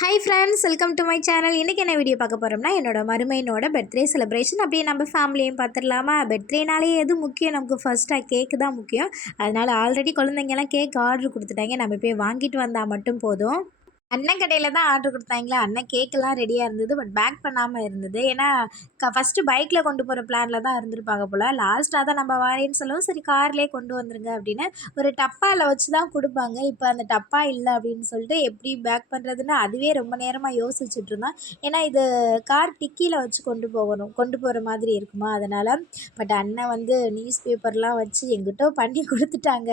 Hi friends, welcome to my channel. இன்றைக்கி என்ன video பார்க்க போகிறோம்னா, என்னோட மருமையினோட பர்த்டே செலிப்ரேஷன். அப்படியே நம்ம ஃபேமிலியும் பார்த்துடலாமா? பர்த்டேனாலே எது முக்கியம்? நமக்கு ஃபஸ்ட்டாக கேக்கு தான் முக்கியம். அதனால் ஆல்ரெடி குழந்தைங்கலாம் கேக் ஆர்டர் கொடுத்துட்டாங்க. நம்ம போய் வாங்கிட்டு வந்தால் மட்டும் போதும். அண்ணன் கடையில் தான் ஆர்டர் கொடுத்தாங்களா. அண்ணன் கேக்கெல்லாம் ரெடியாக இருந்தது, பட் பேக் பண்ணாமல் இருந்தது. ஏன்னா ஃபஸ்ட்டு பைக்கில் கொண்டு போகிற பிளானில் தான் இருந்திருப்பாங்க போல். லாஸ்ட்டாக தான் நம்ம வரேன்னு சொல்லவும், சரி கார்லேயே கொண்டு வந்துருங்க அப்படின்னு ஒரு டப்பாவில் வச்சு தான் கொடுப்பாங்க. இப்போ அந்த டப்பா இல்லை அப்படின்னு சொல்லிட்டு எப்படி பேக் பண்ணுறதுன்னு அதுவே ரொம்ப நேரமாக யோசிச்சுட்டு இருந்தோம். ஏன்னா இது கார் டிக்கியில் வச்சு கொண்டு போகிற மாதிரி இருக்குமா, அதனால். பட் அண்ணன் வந்து நியூஸ் பேப்பர்லாம் வச்சு எங்கிட்டோ பண்ணி கொடுத்துட்டாங்க.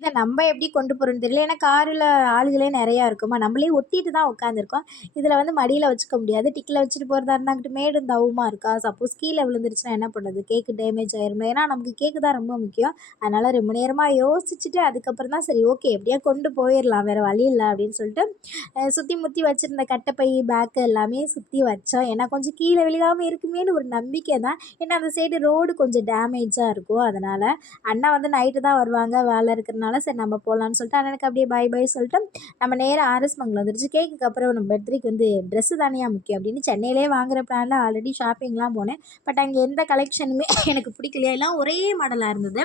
இல்ல நம்ம எப்படி கொண்டு போகிறோன்னு தெரியல. ஏன்னா காரில் ஆளுகளே நிறையா இருக்குமா, நம்மளே ஒட்டிட்டு தான் உட்காந்துருக்கோம். இதில் வந்து மடியில் வச்சுக்க முடியாது. டிக்கில் வச்சுட்டு போகிறதா இருந்தாங்கிட்டு மேடும் தவுமா இருக்கா. சப்போஸ் கீழே விழுந்துருச்சுன்னா என்ன பண்ணுறது? கேக்கு டேமேஜ் ஆயிரும். ஏன்னா நமக்கு கேக்கு தான் ரொம்ப முக்கியம். அதனால் ரொம்ப நேரமாக யோசிச்சுட்டு அதுக்கப்புறம் தான் சரி ஓகே எப்படியா கொண்டு போயிடலாம், வேறு வழி இல்லை அப்படின்னு சொல்லிட்டு சுற்றி முற்றி வச்சுருந்த கட்டைப்பை பேக்கு எல்லாமே சுற்றி வச்சோம். ஏன்னா கொஞ்சம் கீழே விழுகாமல் இருக்குமேனு ஒரு நம்பிக்கை தான். ஏன்னா அந்த சைடு ரோடு கொஞ்சம் டேமேஜாக இருக்கும். அதனால் அண்ணா வந்து நைட்டு தான் வருவாங்க, வேலை இருக்கிறனால சரி நம்ம போகலான்னு சொல்லிட்டு அண்ணனுக்கு அப்படியே பாய் பாய் சொல்லிட்டு நம்ம நேராக ஆர்எஸ் மங்கலம் வந்துருச்சு. கேக்குக்கு அப்புறம் நம்ம பர்த்டேக்கு வந்து ட்ரெஸ்ஸு தானே முக்கியம் அப்படின்னு சென்னையிலே வாங்குற பிளானில் ஆல்ரெடி ஷாப்பிங்லாம் போனேன். பட் அங்கே எந்த கலெக்ஷனுமே எனக்கு பிடிக்கலையா, எல்லாம் ஒரே மாடலாக இருந்தது.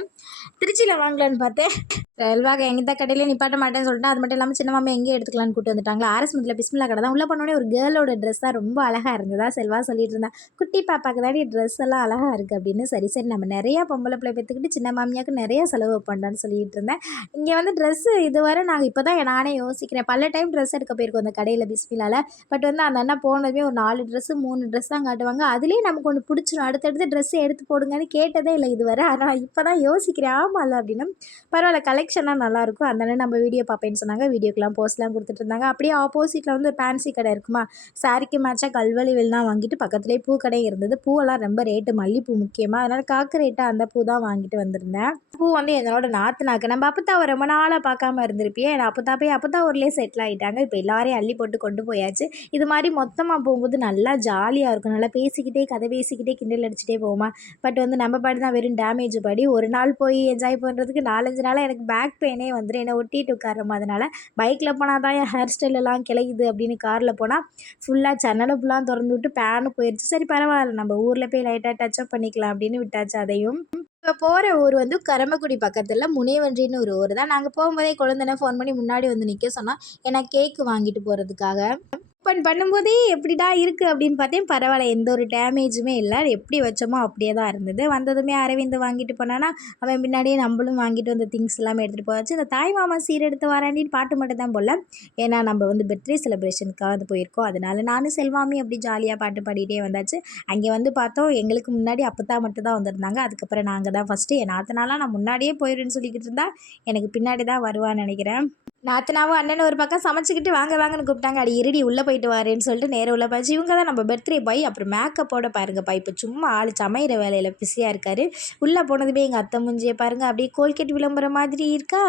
திருச்சியில் வாங்கலான்னு பார்த்தேன். செல்வாக எந்த கடையிலே நிப்பாட்ட மாட்டேன்னு சொல்லிட்டு, அது மட்டும் இல்லாமல் சின்ன மாமா எங்கேயே எடுத்துக்கலான்னு கூப்பிட்டு வந்துட்டாங்களா. ஆர்எஸ் மங்கலத்தில் பிஸ்மில்லா கடை தான். உள்ளே போனோடனே ஒரு கேர்ளோட ட்ரெஸ் தான் ரொம்ப அழகாக இருந்ததா செல்வா சொல்லிட்டு இருந்தா. குட்டி பாப்பாக்கு தாடி ட்ரெஸ் எல்லாம் அழகாக இருக்குது அப்படின்னு. சரி சரி நம்ம நிறையா பொம்பளை பிள்ளை பெற்றுக்கிட்டு சின்ன மாமியாவுக்கு நிறையா செலவு பண்ணான்னு சொல்லிட்டு இருந்தேன். இங்கே வந்து ட்ரெஸ்ஸு இதுவரை நாங்கள் இப்போ தான் நானே யோசிக்கிறேன். பல டைம் ட்ரெஸ் எடுக்க போயிருக்கோம் அந்த கடையில் பிஸ்மில்லாவில். பட் வந்து அந்த அண்ணா போனதுமே ஒரு 4 ட்ரெஸ்ஸு 3 ட்ரெஸ் தான் காட்டுவாங்க. அதுலேயே நமக்கு ஒன்று பிடிச்சிரும். அடுத்தடுத்து ட்ரெஸ்ஸு எடுத்து போடுங்கன்னு கேட்டதே இல்லை இதுவரை. ஆனால் இப்போ தான் யோசிக்கிறேன், ஆமாம்ல அப்படின்னு. பரவாயில்ல, கலெக்ஷனாக நல்லாயிருக்கும். அதனால நம்ம வீடியோ பார்ப்பேன்னு சொன்னாங்க. வீடியோக்கெலாம் போஸ்ட்லாம் கொடுத்துட்டு இருந்தாங்க. அப்படியே ஆப்போசிட்டில் வந்து ஒரு ஃபேன்சி கடை இருக்குமா, சாரிக்கு மேட்சாக கல்வழி வெல்லாம் வாங்கிட்டு பக்கத்துலேயே பூ கடை இருந்தது. பூவெல்லாம் ரொம்ப ரேட்டு, மல்லிப்பூ முக்கியமாக. அதனால் காக்கு ரேட்டாக அந்த பூ தான் வாங்கிட்டு வந்திருந்தேன். பூ வந்து என்னோட நாத்துனாக்கு நம்ம அப்பத்தாவை ரொம்ப நாளாக பார்க்காம இருந்திருப்பியே. அப்பத்தா போய் அப்பத்தா ஊர்லேயே செட்டில் ஆகிட்டாங்க. இப்போ எல்லாரையும் அள்ளி போட்டு கொண்டு போயாச்சு. இது மாதிரி மொத்தமாக போகும்போது நல்லா ஜாலியாக இருக்கும். நல்லா பேசிக்கிட்டே கதை பேசிக்கிட்டே கிண்டல் அடிச்சுட்டே போகுமா. பட் வந்து நம்ம பாடி தான் வெறும் டேமேஜ் படி. ஒரு நாள் போய் என்ஜாய் பண்ணுறதுக்கு 4-5 நாளாக எனக்கு பேக் பெயினே வந்துடும். என்னை ஒட்டிட்டு உட்காரோம். அதனால் பைக்கில் போனால் தான் என் ஹேர் ஸ்டைல் எல்லாம் கிளையுது அப்படின்னு காரில் போனால் ஃபுல்லாக ஜன்னலை ஃபுல்லாக திறந்து விட்டு பேனு போயிடுச்சு. சரி பரவாயில்ல, நம்ம ஊரில் போய் லைட்டாக டச்சப் பண்ணிக்கலாம் அப்படின்னு விட்டாச்சு அதையும். இப்போ போகிற ஊர் வந்து கரம்பக்குடி பக்கத்தில் முனியவன்றின்னு ஒரு ஊர் தான். நாங்கள் போகும்போதே குழந்தைன ஃபோன் பண்ணி முன்னாடி வந்து நிற்க சொன்னால் ஏன்னா கேக்கு வாங்கிட்டு போகிறதுக்காக. ஓப்பன் பண்ணும்போதே எப்படிடா இருக்குது அப்படின்னு பார்த்தேன். பரவாயில்ல, எந்த ஒரு டேமேஜுமே இல்லை. எப்படி வச்சோமோ அப்படியே தான் இருந்தது. வந்ததுமே அரவிந்த் வாங்கிட்டு போனான்னா அவன் பின்னாடியே நம்மளும் வாங்கிட்டு வந்த திங்ஸ் எல்லாமே எடுத்துகிட்டு போயாச்சு. இந்த தாய் மாமா சீர் எடுத்து வராண்டின்னு பாட்டு மட்டும் தான் போடல. ஏன்னா நம்ம வந்து பர்த்டே செலிப்ரேஷனுக்காக அது போயிருக்கோம். அதனால நானும் செல்வாமி அப்படி ஜாலியாக பாட்டு பாடிட்டே வந்தாச்சு. அங்கே வந்து பார்த்தோம் எங்களுக்கு முன்னாடி அப்பத்தா மட்டும் தான் வந்திருந்தாங்க. அதுக்கப்புறம் நாங்கள் தான் ஃபஸ்ட்டு. என் நாத்தனாலாம் நான் முன்னாடியே போயிடுன்னு சொல்லிக்கிட்டு இருந்தா எனக்கு பின்னாடி தான் வருவான்னு நினைக்கிறேன். நாத்தனாவும் அண்ணன் ஒரு பக்கம் சமைச்சிக்கிட்டு வாங்க வாங்கன்னு கூப்பிட்டாங்க. அடி இருடி உள்ளே போயிட்டு வரேன்னு சொல்லிட்டு நேரம் உள்ள போச்சு. இவங்க தான் நம்ம பர்த்டே பாய். அப்புறம் மேக்கப்போட பாருங்கப்பா, இப்போ சும்மா ஆள் சமைக்கிற வேலையில் பிஸியாக இருக்கார். உள்ளே போனதுமே எங்கள் அத்தை மூஞ்சியை பாருங்கள், அப்படியே கோல்கேட் விளம்பரம் மாதிரி இருக்கா.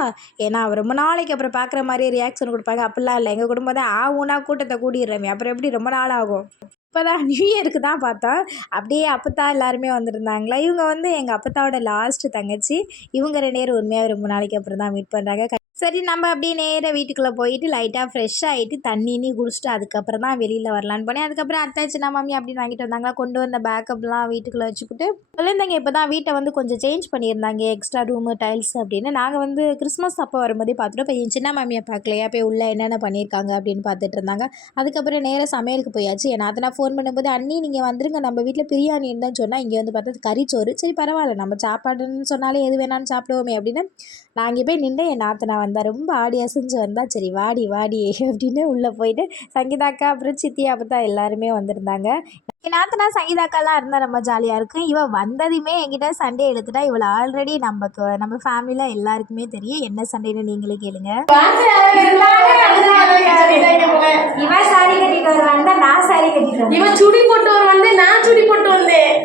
ஏன்னா அவர் ரொம்ப நாளைக்கு அப்புறம் பார்க்குற மாதிரி ரியாக்ஷன் கொடுப்பாங்க. அப்படிலாம் இல்லை, எங்கள் குடும்பம் தான் ஊனா கூட்டத்தை கூடிடுறமே. அப்புறம் எப்படி ரொம்ப நாள் ஆகும். இப்போ தான் நியூ இயருக்கு தான் பார்த்தோம். அப்படியே அப்பத்தா எல்லாருமே வந்திருந்தாங்களா. இவங்க வந்து எங்கள் அப்பத்தாவோட லாஸ்ட்டு தங்கச்சி. இவங்க 2 பேரும் உண்மையாக ரொம்ப நாளைக்கு அப்புறம் தான் மீட் பண்ணுறாங்க. சரி நம்ம அப்படியே நேராக வீட்டுக்குள்ளே போயிட்டு லைட்டாக ஃப்ரெஷ் ஆகிட்டு தண்ணின்னு குடிச்சிட்டு அதுக்கப்புறம் தான் வெளியில் வரலான்னு போனேன். அதுக்கப்புறம் அத்தை சின்ன மாமி அப்படின்னு வாங்கிட்டு வந்தாங்களா. கொண்டு வந்த பேக்கப்லாம் வீட்டுக்குள்ளே வச்சுக்கிட்டு குழந்தைங்க இப்போ தான் வீட்டை வந்து கொஞ்சம் சேஞ்ச் பண்ணியிருந்தாங்க, எக்ஸ்ட்ரா ரூமு டைல்ஸ் அப்படின்னு. நாங்கள் வந்து கிறிஸ்மஸ் அப்போ வரும்போதே பார்த்துட்டோம். இப்போ என் சின்ன மாமியை பார்க்கலையா, போய் உள்ளே என்னென்ன பண்ணியிருக்காங்க அப்படின்னு பார்த்துட்டு இருந்தாங்க. அதுக்கப்புறம் நேராக சமையலுக்கு போயாச்சு. ஏன்னா அதை நான் ஃபோன் பண்ணும்போது அண்ணி நீங்கள் வந்துருங்க, நம்ம வீட்டில் பிரியாணின்னு தான் சொன்னால் இங்கே வந்து பார்த்தது கறிச்சோறு. சரி பரவாயில்ல, நம்ம சாப்பாடுன்னு சொன்னாலே எது வேணாலும் சாப்பிடுவோமே அப்படின்னு நாங்கள் போய் நின்று என் நாத்தனா வந்தால் ரொம்ப ஆடி அசைஞ்சு வந்தால் சரி வாடி வாடி அப்படின்னு உள்ளே போயிட்டு சங்கீதாக்கா அப்புறம் சித்தி அப்போ எல்லாருமே வந்திருந்தாங்க. என் நாத்தனா சங்கீதாக்காலாம் இருந்தால் ரொம்ப ஜாலியாக இருக்கும். இவள் வந்ததுமே என்கிட்ட சண்டே எடுத்துட்டா. இவள் ஆல்ரெடி நம்ம ஃபேமிலியில் எல்லாருக்குமே தெரியும் என்ன சண்டைன்னு நீங்களே கேளுங்க. இவன் சாரி கட்டிட்டு வருவான், நான் சாரி கட்டிட்டு வரேன். இவன் சுடி போட்டு வருவான், நான் சுடி போட்டு வந்தேன்.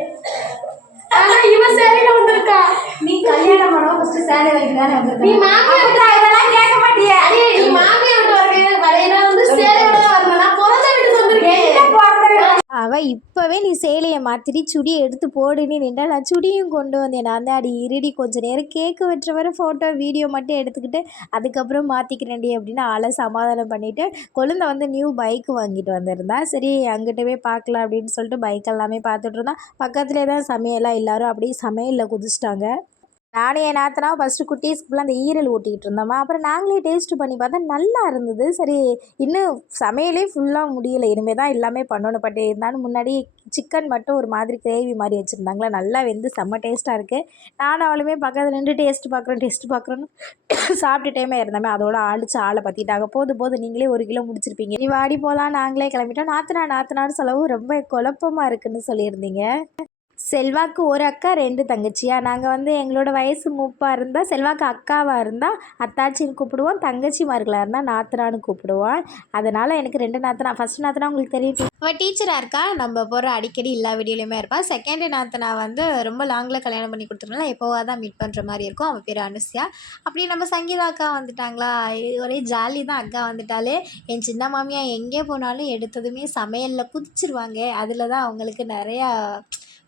இவன் சேரில வந்திருக்கா. நீ கல்யாணம் பண்ணவும் ஃபர்ஸ்ட் சேரி வைக்க தானே வந்திருக்க. நீ மாமியார் இதெல்லாம் கேட்க மாட்டியா? நீ மாமியார் வீட்டு வரையில வந்து சேரியோட தான் வரணும். நான் பிறந்த வீட்டுக்கு வந்திருக்கேன். அவ அவள் இப்போவே நீ சேலையை மாற்றிட்டு சுடியை எடுத்து போடுன்னு நின்றா நான் சுடியும் கொண்டு வந்தேன். நான் தான் அடி இருடி கொஞ்சம் நேரம் கேக்கு வெட்டுற வரை ஃபோட்டோ வீடியோ மட்டும் எடுத்துக்கிட்டு அதுக்கப்புறம் மாற்றிக்கிறேன்டி அப்படின்னு ஆளை சமாதானம் பண்ணிவிட்டு கொழுந்தை வந்து நியூ பைக்கு வாங்கிட்டு வந்திருந்தா. சரி அங்கிட்ட போய் பார்க்கலாம் அப்படின்னு சொல்லிட்டு பைக் எல்லாமே பார்த்துட்டு இருந்தான். பக்கத்துலேயே தான் சமையலாம் எல்லோரும் அப்படியே சமையலில் குதிச்சிட்டாங்க. நானும் என் நாத்தனாவும் ஃபஸ்ட்டு குட்டீஸ்க்குலாம் அந்த ஈரல் ஊட்டிகிட்டு இருந்தோமா. அப்புறம் நாங்களே டேஸ்ட்டு பண்ணி பார்த்தா நல்லா இருந்தது. சரி இன்னும் சமையலே ஃபுல்லாக முடியலை, இனிமேல் தான் எல்லாமே பண்ணணும். பட் இருந்தாலும் முன்னாடி சிக்கன் மட்டும் ஒரு மாதிரி கிரேவி மாதிரி வச்சுருந்தாங்களா, நல்லா வெந்து செம்ம டேஸ்ட்டாக இருக்குது. நானும் அவளுமே பக்கத்தில் நின்று டேஸ்ட்டு பார்க்குறோன்னு சாப்பிட்டுட்டேமே இருந்தோமே. அதோட ஆளை பற்றிட்டாங்க. போதும் நீங்களே 1 கிலோ முடிச்சிருப்பீங்க, நீ வாடி போகலாம், நாங்களே கிளம்பிட்டோம். நாத்தனான்னு சொல்லவும் ரொம்ப குழப்பமாக இருக்குதுன்னு சொல்லியிருந்தீங்க. செல்வாக்கு ஒரு அக்கா 2 தங்கச்சியா. நாங்கள் வந்து எங்களோட வயசு மூப்பாக இருந்தால் செல்வாக்கு அக்காவாக இருந்தால் அத்தாச்சின்னு கூப்பிடுவோம், தங்கச்சிமார்களாக இருந்தால் நாத்தனான்னு கூப்பிடுவோம். அதனால் எனக்கு 2 நாத்தனா. ஃபஸ்ட் நாத்தனா உங்களுக்கு தெரியும், அவள் டீச்சராக இருக்கா, நம்ம போகிற அடிக்கடி எல்லா வீடியோலையுமே இருப்பாள். செகண்ட் நாத்தனா வந்து ரொம்ப லாங்கில் கல்யாணம் பண்ணி கொடுத்துருனால எப்போவா தான் மீட் பண்ணுற மாதிரி இருக்கும். அவள் பேர் அனுசியா. அப்படி நம்ம சங்கீதா அக்கா வந்துட்டாங்களா, ஒரே ஜாலி தான். அக்கா வந்துட்டாலே என் சின்ன மாமியா எங்கே போனாலும் எடுத்ததுமே சமையலில் குதிச்சிருவாங்க. அதில் தான் அவங்களுக்கு நிறையா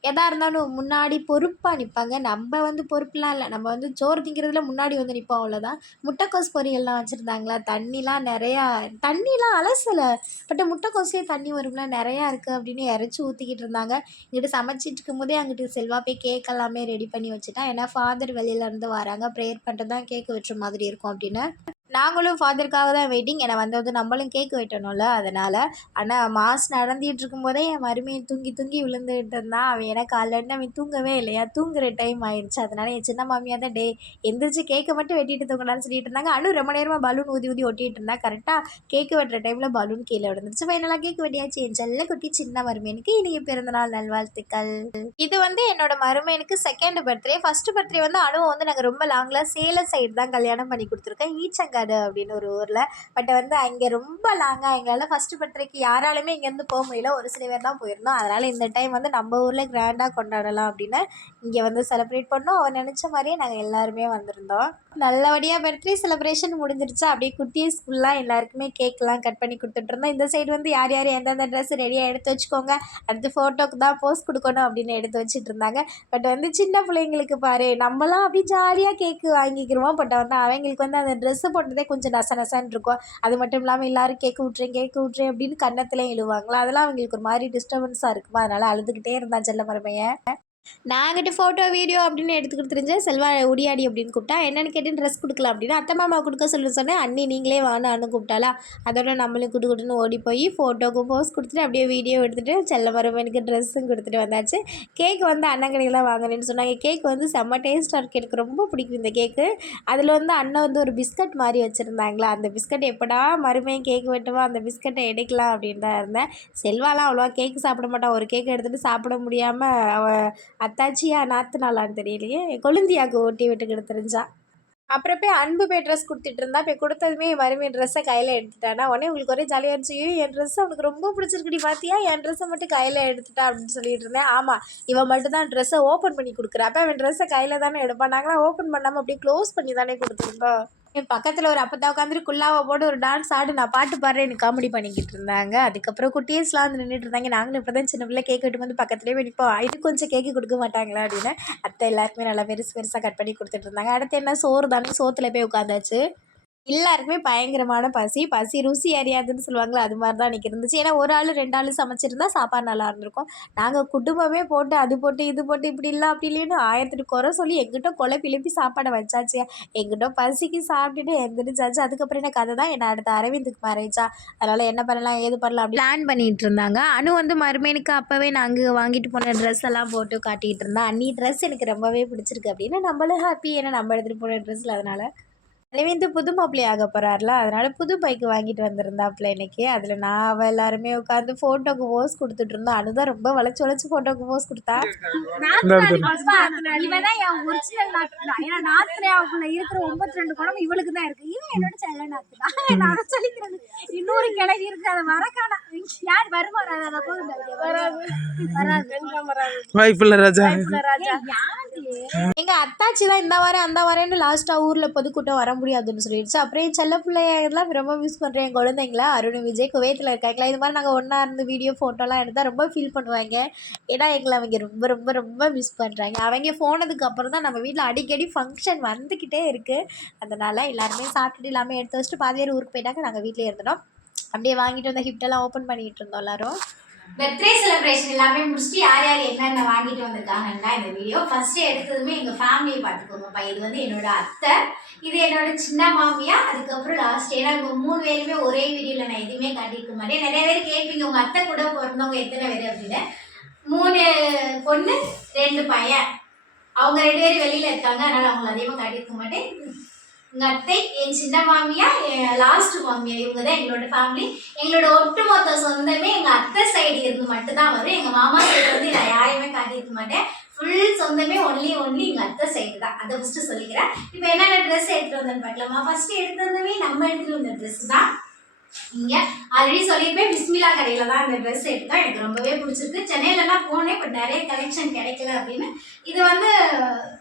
எதாக இருந்தாலும் முன்னாடி பொறுப்பாக நிற்பாங்க. நம்ம வந்து பொறுப்புலாம் இல்லை, நம்ம வந்து சோறு திங்கிறதுல முன்னாடி வந்து நிற்போம், அவ்வளோதான். முட்டைக்கோஸ் பொரியல்லாம் வச்சுருந்தாங்களா, தண்ணிலாம் அலசலை, பட் முட்டைக்கோஸ்லேயே தண்ணி வரும்ல, நிறையா இருக்குது அப்படின்னு இறச்சி ஊற்றிக்கிட்டு இருந்தாங்க. இங்கிட்டு சமைச்சிட்டு இருக்கும்போதே அங்கிட்டு செல்வா போய் கேக் எல்லாமே ரெடி பண்ணி வச்சுட்டா. ஏன்னா ஃபாதர் வெளியிலேருந்து வராங்க, ப்ரேயர் பண்ணிட்டு தான் கேக் வெட்டுற மாதிரி இருக்கும் அப்படின்னு. நாங்களும் ஃபாதருக்காக தான் வெயிட்டிங். ஏன்னா வந்தது நம்மளும் கேக் வெட்டணும்ல, அதனால். ஆனால் மாஸ் நடந்துகிட்டு இருக்கும்போதே என் மருமையை தூங்கி விழுந்துகிட்டு இருந்தான். அவன் எனக்கு காலையிலேருந்து அவன் தூங்கவே இல்லையா, தூங்குற டைம் ஆயிடுச்சு. அதனால் என் சின்ன மாமியாக தான் எந்திரிச்சு கேக்கை மட்டும் வெட்டிட்டு தூங்கலான்னு சொல்லிட்டு இருந்தாங்க. ரொம்ப நேரமாக பலூன் ஊதி ஒட்டிகிட்டு இருந்தா. கரெக்டாக கேக்கு வெட்டுற டைமில் பலூன் கீழே விழுந்துருச்சு. ஃபைனலாக கேக் வெட்டியாச்சு. என் செல்ல குட்டி சின்ன மருமையனுக்கு இன்றைக்கி பிறந்தநாள் நல்வாழ்த்துக்கள். இது வந்து என்னோட மருமையனுக்கு செகண்ட் பர்த்டே. ஃபஸ்ட்டு பர்த்டே வந்து வந்து நாங்கள் ரொம்ப லாங்கில் சேலம் சைடு தான் கல்யாணம் பண்ணி கொடுத்துருக்கேன், ஈச்சங்க அப்படின்னு ஒரு ஊரில். பட் வந்து அங்கே ரொம்ப லாங்காக எங்களால் ஃபஸ்ட்டு பர்த்டேக்கு யாராலுமே இங்கேருந்து போக முடியல, ஒரு சில பேர் தான் போயிருந்தோம். அதனால் இந்த டைம் வந்து நம்ம ஊரில் கிராண்டாக கொண்டாடலாம் அப்படின்னு இங்கே வந்து செலிப்ரேட் பண்ணோம். அவன் நினச்ச மாதிரியே நாங்கள் எல்லாருமே வந்திருந்தோம். நல்லபடியாக பர்த்டே செலிப்ரேஷன் முடிஞ்சிருச்சு. அப்படியே குட்டீஸ் ஃபுல்லாக எல்லாருக்குமே கேக்லாம் கட் பண்ணி கொடுத்துட்ருந்தோம். இந்த சைடு வந்து யார் எந்தெந்த ட்ரெஸ் ரெடியாக எடுத்து வச்சுக்கோங்க, அடுத்து ஃபோட்டோக்கு தான் போஸ்ட் கொடுக்கணும் அப்படின்னு எடுத்து வச்சுட்டு இருந்தாங்க. பட் வந்து சின்ன பிள்ளைங்களுக்கு பாரு, நம்மளாம் அப்படி ஜாலியாக கேக்கு வாங்கிக்கிடுவோம். பட் வந்து அவங்களுக்கு வந்து அந்த ட்ரெஸ்ஸு போட்டதே கொஞ்சம் நசன்னு இருக்கும். அது மட்டும் இல்லாமல் எல்லோரும் கேக்கு விட்றேன் அப்படின்னு கன்னத்துலேயும் இழுவாங்களா, அதெல்லாம் அவங்களுக்கு ஒரு மாதிரி டிஸ்டர்பன்ஸாக இருக்குமா. அதனால் அழுதுகிட்டே இருந்தான் செல்ல மருமையை. நாங்கிட்ட ஃபோட்டோ வீடியோ அப்படின்னு எடுத்துக்கிட்டு தெரிஞ்சேன். செல்வா உடியாடி அப்படின்னு கூப்பிட்டா. என்னென்னு கேட்டு ட்ரெஸ் கொடுக்கலாம் அப்படின்னு அத்தை மாமா கொடுக்க சொன்னேன். அண்ணி நீங்களே வான்னு கூப்பிட்டாலா. அதோட நம்மளும் குடுன்னு ஓடி போய் ஃபோட்டோக்கு போஸ் கொடுத்துட்டு அப்படியே வீடியோ எடுத்துகிட்டு செல்ல மருமனுக்கு ட்ரெஸ்ஸும் கொடுத்துட்டு வந்தாச்சு. கேக் வந்து அண்ணன் கடையில் வாங்கினேன்னு சொன்னாங்க. கேக் வந்து செம்ம டேஸ்ட்டாக இருக்குது, எனக்கு ரொம்ப பிடிக்கும் இந்த கேக்கு. அதில் வந்து அண்ணன் வந்து ஒரு பிஸ்கட் மாதிரி வச்சுருந்தாங்களா, அந்த பிஸ்கட் எப்படா மருமையும் கேக் வெட்டுவா, அந்த பிஸ்கட்டை எடுக்கலாம் அப்படின்னு தான் இருந்தேன். செல்வாலாம் அவ்வளோவா கேக்கு சாப்பிட மாட்டான். ஒரு கேக் எடுத்துகிட்டு சாப்பிட முடியாமல் அவள் அத்தாச்சியா நாத்தனாலான்னு தெரியலையே, கொழுந்தியாவுக்கு ஓட்டி விட்டுக்கிட்டு தெரிஞ்சா. அப்புறம் போய் அன்பு போய் ட்ரெஸ் கொடுத்துட்டு இருந்தா. போய் கொடுத்ததுமே மறுபடியும் ட்ரெஸ்ஸை கையில் எடுத்துட்டானா. உடனே உங்களுக்கு ஒரே ஜாலியாக இருந்துச்சு, என் ட்ரெஸ் அவனுக்கு ரொம்ப பிடிச்சிருக்குடி பார்த்தியா, என் ட்ரெஸ்ஸை மட்டும் கையில் எடுத்துட்டா அப்படின்னு சொல்லிட்டு இருந்தேன். ஆமாம், இவன் மட்டும் தான் ட்ரெஸ்ஸை ஓப்பன் பண்ணி கொடுக்குறா. அப்போ அவன் ட்ரெஸ்ஸை கையில் தானே எடுப்பான், நாங்களாம் ஓப்பன் பண்ணாமல் அப்படியே க்ளோஸ் பண்ணி தானே கொடுத்துருந்தோம். என் பக்கத்தில் ஒரு அப்பத்தா உட்காந்துட்டு குல்லாவை போட்டு ஒரு டான்ஸ் ஆடு, நான் பாட்டு பாடுறேன்னு காமெடி பண்ணிக்கிட்டு இருந்தாங்க. அதுக்கப்புறம் குட்டீஸ்லாம் வந்து நின்றுட்டு இருந்தாங்க. நாங்களும் இப்போ தான் சின்ன பிள்ளை கேக் வெட்டும் வந்து பக்கத்துலேயே வெடிப்போம், இது கொஞ்சம் கேக்கு கொடுக்க மாட்டாங்களா அப்படின்னு. அத்தை எல்லாருக்குமே நல்லா பெருசாக கட் பண்ணி கொடுத்துட்டு இருந்தாங்க. அடுத்து என்ன, சோறு தானே, சோத்தில் போய் உட்காந்தாச்சு. எல்லாருக்குமே பயங்கரமான பசி ருசி அறியாதுன்னு சொல்லுவாங்களே, அது மாதிரி தான் அன்றைக்கி இருந்துச்சு. ஏன்னா ஒரு ஆள் 2 ஆள் சமைச்சிருந்தா சாப்பாடு நல்லா இருந்திருக்கும். நாங்கள் குடும்பமே போட்டு அது போட்டு இது போட்டு இப்படி இல்லை அப்படி இல்லைன்னு 1008 குறை சொல்லி எங்கிட்ட குழப்பி சாப்பாடை வச்சாச்சு. எங்கிட்ட பசிக்கு சாப்பிட்டுட்டு எந்திரிச்சாச்சு. அதுக்கப்புறம் எனக்கு அதை தான் என்ன அடுத்த அரவிந்துக்கு மேரேஜா, அதனால் என்ன பண்ணலாம் ஏது பண்ணலாம் அப்படி பிளான் பண்ணிகிட்டு இருந்தாங்க. அனு வந்து மருமேனுக்கு அப்போவே நாங்கள் வாங்கிட்டு போன ட்ரெஸ் எல்லாம் போட்டு காட்டிகிட்டு இருந்தேன். அன்னி ட்ரெஸ் எனக்கு ரொம்பவே பிடிச்சிருக்கு அப்படின்னு. நம்மளும் ஹாப்பி, ஏன்னா நம்ம எடுத்துகிட்டு போன ட்ரெஸ்ஸில். அதனால் அரவிந்து புது மாப்பிள்ளை ஆக போகிறார்ல, அதனால் புது பைக்கு வாங்கிட்டு வந்திருந்தாப்புல இன்னைக்கு. அதில் நான் அவள் எல்லாருமே உட்காந்து ஃபோட்டோக்கு போஸ் கொடுத்துட்டு இருந்தோம். அனுதான் ரொம்ப வளைச்சு ஃபோட்டோக்கு போஸ் கொடுத்தா. இவதான் என் ஒரிஜினல் நாத்து தான். ஏன்னா நாத்துக்குள்ள இருக்கிற 92 குணம் இவளுக்கு தான் இருக்கு. இவன் என்னோட செல்ல நாத்து தான். நான் சொல்லிக்கிறது இன்னொரு கிளவி இருக்கு, அதை மறக்கான யார் வருமா வாய்ப்புள்ள ராஜா. எங்க அத்தாச்சி தான் இந்த வாரம் அந்த வாரம்னு லாஸ்டா ஊர்ல பொதுக்கூட்டம் வர முடியாதுன்னு சொல்லிடுச்சு. அப்புறம் என் செல்ல பிள்ளையெல்லாம் ரொம்ப மிஸ் பண்றேன். என் குழந்தைங்கள அருண் விஜய் குவைத்தில் இருக்காங்களா, இது மாதிரி நாங்கள் ஒன்றா இருந்து வீடியோ ஃபோட்டோலாம் எடுத்தால் ரொம்ப ஃபீல் பண்ணுவாங்க. ஏன்னா எங்களை அவங்க ரொம்ப ரொம்ப ரொம்ப மிஸ் பண்ணுறாங்க. அவங்க போனதுக்கு அப்புறம் தான் நம்ம வீட்டில் அடிக்கடி ஃபங்க்ஷன் வந்துக்கிட்டே இருக்குது. அதனால் எல்லாருமே சாப்பிட்டுட்டு எல்லாமே எடுத்து வச்சுட்டு பாதி பேர் ஊருக்கு போயிட்டாங்க. நாங்கள் வீட்டிலே இருந்துட்டோம். அப்படியே வாங்கிட்டு வந்த கிஃப்டெல்லாம் ஓப்பன் பண்ணிகிட்டு இருந்தோம் எல்லாரும். பர்த்டே செலிப்ரேஷன் எல்லாமே முடிச்சுட்டு யார் யார் என்னென்ன வாங்கிட்டு வந்திருக்காங்கன்னா இந்த வீடியோ ஃபர்ஸ்ட் எடுத்ததுமே எங்கள் ஃபேமிலியை பார்த்துக்கோங்கப்பா. இது வந்து என்னோட அத்தை, இது என்னோட சின்ன மாமியா, அதுக்கப்புறம் லாஸ்ட். ஏன்னா இப்போ 3 பேருமே ஒரே வீடியோவில் நான் எதுவுமே காட்டியிருக்க மாட்டேன். நிறைய பேர் கேட்பீங்க உங்கள் அத்தை கூட பிறந்தவங்க எத்தனை பேர் அப்படின்னு. 3 பொண்ணு 2 பையன். அவங்க 2 பேரும் வெளியில் இருக்காங்க, அதனால் அவங்களை அதிகமாக காட்டியிருக்க மாட்டேன். எங்கள் அத்தை, என் சின்ன மாமியா, என் லாஸ்ட் மாமியா, இவங்க தான் எங்களோட ஃபேமிலி. எங்களோட ஒட்டுமொத்த சொந்தமே எங்கள் அத்தை சைடு இருந்து மட்டும்தான் வரும். எங்கள் மாமா சைடு வந்து நான் யாரையுமே காட்டியிருக்க மாட்டேன். ஃபுல் சொந்தமே ஒன்லி எங்கள் அத்தை சைடு தான். அதை ஃபஸ்ட்டு சொல்லிக்கிறேன். இப்போ என்னென்ன ட்ரெஸ் எடுத்துகிட்டு வந்தேன்னு பார்க்கலாமா? ஃபஸ்ட்டு எடுத்ததுமே நம்ம எடுத்துகிட்டு வந்த ட்ரெஸ் தான். இங்கே ஆல்ரெடி சொல்லியிருப்பேன், பிஸ்மிலா கடையில் தான் இந்த ட்ரெஸ் எடுத்தோம். எனக்கு ரொம்பவே பிடிச்சிருக்கு. சென்னையிலலாம் போனேன், பட் நிறைய கலெக்ஷன் கிடைக்கல அப்படின்னு. இது வந்து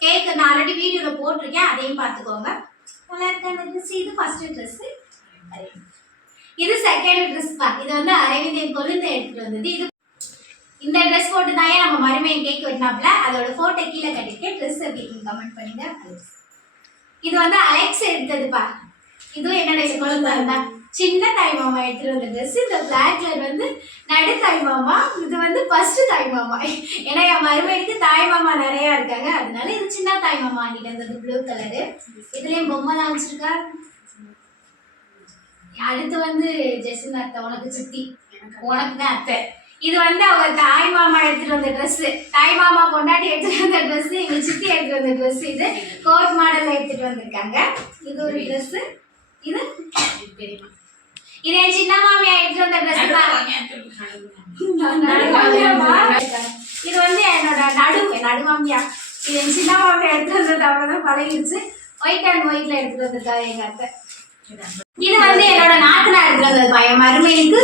கேக்கு நான் ஆல்ரெடி வீடியோவில் போட்டிருக்கேன், அதையும் பார்த்துக்கோங்க. நல்லா இருக்க அந்த ட்ரெஸ். இது ஃபர்ஸ்ட் ட்ரெஸ்ஸு. இது செகண்ட் ட்ரெஸ் தான். இது வந்து அரவிந்தன் கொழுந்து எடுத்துகிட்டு வந்தது. இது இந்த ட்ரெஸ் போட்டு தான் நம்ம மருமையை கேக் வெட்டினாப்ல. அதோட ஃபோட்டோ கீழே கட்டிருக்கேன். ட்ரெஸ் எப்படி கமெண்ட் பண்ணுங்க. இது வந்து அலெக்ஸ் எடுத்ததுப்பா. இதுவும் என்னோட கொழுந்து தான். சின்ன தாய் மாமா எடுத்துகிட்டு வந்த ட்ரெஸ். இந்த பிளாக் கலர் வந்து நடு தாய் மாமா, இது வந்து ஃபர்ஸ்ட் தாய் மாமா. ஏன்னா என் மருமைக்கு தாய் மாமா நிறையா இருக்காங்க, அதனால இது சின்ன தாய் மாமா வாங்கிட்டு வந்தது ப்ளூ கலரு. இதுலேயும் பொம்மைலாம் வச்சுருக்கா. அடுத்து வந்து ஜெசின் அத்தை, உனக்கு சித்தி, உனக்கு தான் அத்தை. இது வந்து அவங்க தாய் மாமா எடுத்துகிட்டு வந்த ட்ரெஸ்ஸு, தாய் மாமா கொண்டாட்டி எடுத்துகிட்டு வந்த ட்ரெஸ்ஸு, எங்கள் சித்தி எடுத்துகிட்டு வந்த ட்ரெஸ்ஸு. இது கோட் மாடலில் எடுத்துகிட்டு வந்திருக்காங்க. இது ஒரு ட்ரெஸ்ஸு. இது பெரியமா. இது என் சின்ன மாமியா எடுத்துட்டு வந்த ட்ரெஸ் தான். இது வந்து என்னோட நடு மாமியா. இது என் சின்ன மாமியா எடுத்துட்டு வந்தது. அவ்வளோதான் பழகிடுச்சு. ஒயிட் அண்ட் ஒயிட்ல எடுத்துட்டு வந்திருக்காங்க எங்க அத்தை. இது வந்து என்னோட நாத்தனார் எடுத்துட்டு வந்தது. என் மருமைக்கு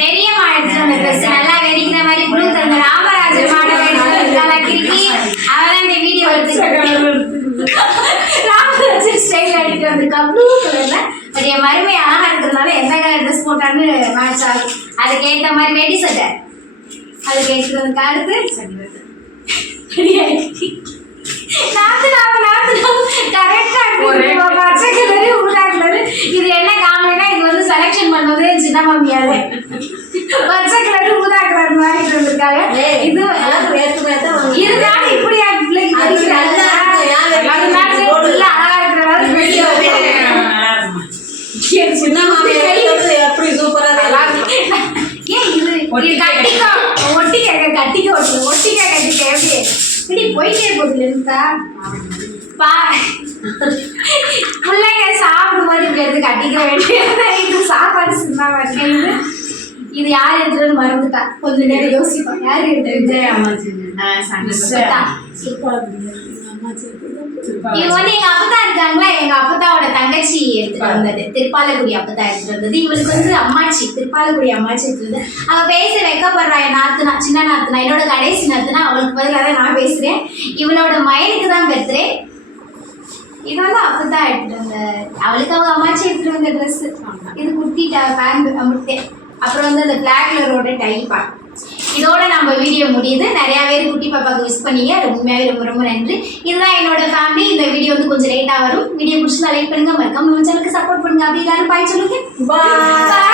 பெரியம்மா எடுத்துட்டு வந்த ட்ரெஸ். நல்லா வெடிக்கிற மாதிரி ப்ளூ கலர் ராமராஜர் மாடல் எடுத்துட்டு வந்திருக்காங்க. கிருக்கி அவதான் இந்த வீடியோ எடுத்து ராமராஜர் ஸ்டைல் எடுத்துட்டு வந்திருக்கா ப்ளூ கலர்ல. பட் என் மருமை அழகா இருக்கிறதுனால எந்த கலர் ட்ரெஸ் போட்டான்னு மேட்ச் ஆகும். அதுக்கு ஏற்ற மாதிரி வெடி சட்டை அதுக்கு எடுத்துட்டு வந்து அடுத்து பச்சை கலரு ஊதா கலரு. இது என்ன காமெடினா இது வந்து செலக்ஷன் பண்ணது சின்ன மாமியாரு. பச்சை கலரு ஊதா கலர் வாங்கிட்டு வந்திருக்காங்க. இது இருந்தாலும் இப்படி பிள்ளைக்கு அடிக்கிறாங்க. அழகா இருக்கிற சின்ன மாமியார் எப்படி சூப்பரா ஏன் இது கட்டிக்கோ ஒட்டிக்க கட்டிக்க ஒட்டிக்க கட்டிக்க எப்படி இப்படி போயிட்டே போகுது இருந்தா பா பிள்ளைங்க சாப்பிடும் போது இப்படி எடுத்து கட்டிக்க வேண்டியது. இது சாப்பாடு சின்ன இது இது யார் எடுத்துட்டு மறந்துட்டா. கொஞ்ச நேரம் யோசிப்போம். யார் எடுத்து இவங்க வந்து எங்க அப்பத்தா இருக்காங்களா, எங்க அப்பத்தாவோட தங்கச்சி எடுத்துட்டு வந்தது. திருப்பாலக்குடி அப்பத்தா எடுத்துட்டு வந்தது. இவளுக்கு வந்து அம்மாச்சி, திருப்பாலக்குடி அம்மாச்சி எடுத்துட்டு வந்து. அவ பேச வைக்கப்படுறா. என் நாத்துனா, சின்ன நாத்துனா, என்னோட கடைசி நாத்துனா. அவளுக்கு பதிலாக நான் பேசுறேன். இவளோட மயனுக்கு தான் பர்த்டே. இது வந்து அப்பத்தா எடுத்துட்டு வந்த. அவளுக்கு அவங்க அம்மாச்சி எடுத்துட்டு வந்த ட்ரெஸ். இது குட்டிட்டா பேண்ட் அமுட்டே. அப்புறம் வந்து அந்த பிளாக் கலரோட டைப்பா. இதோட நம்ம வீடியோ முடியுது. நிறைய பேர் குட்டி பாப்பாவுக்கு விஷ் பண்ணீங்க, உண்மையாகவே ரொம்ப ரொம்ப நன்றி. இதுதான் என்னோட ஃபேமிலி. இந்த வீடியோ வந்து கொஞ்சம் லேட்டாக வரும். வீடியோ பிடிச்சா லைக் பண்ணுங்க, மறக்காம நம்ம சேனலுக்கு சப்போர்ட் பண்ணுங்க. அப்படி எல்லாரும் பாய் சொல்லுங்க. பாய்.